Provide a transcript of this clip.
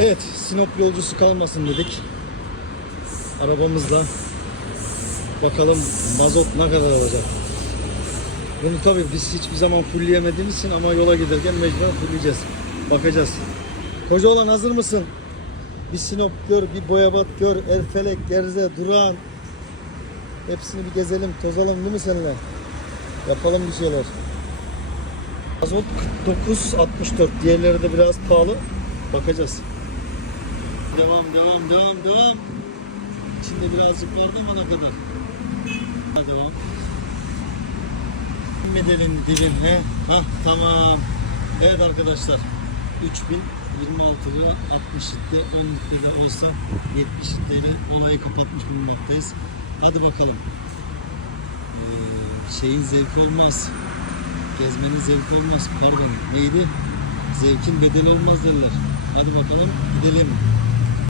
Evet, Sinop yolcusu kalmasın dedik. Arabamızla bakalım mazot ne kadar olacak. Bunu tabii biz hiçbir zaman fullleyemediğimiz için ama yola giderken mecburen fullleyeceğiz. Bakacağız. Kocaoğlan hazır mısın? Bir Sinop gör, bir Boyabat gör, Erfelek, Gerze, Durağan. Hepsini bir gezelim, tozalım değil mi seninle? Yapalım bir şeyler. Mazot 49.64. Diğerleri de biraz pahalı. Bakacağız. Devam, devam, devam, devam. İçinde birazcık vardı ama ne kadar? Devam. Medelin dibin he? Hah tamam. Evet arkadaşlar. 3026 lira 60 litre 10 litre de olsa 70 litreyle olayı kapatmış bulunmaktayız. Hadi bakalım. Ee, şeyin zevki olmaz. Gezmenin zevki olmaz. Pardon. Neydi? Zevkin bedeli olmaz derler. Hadi bakalım gidelim.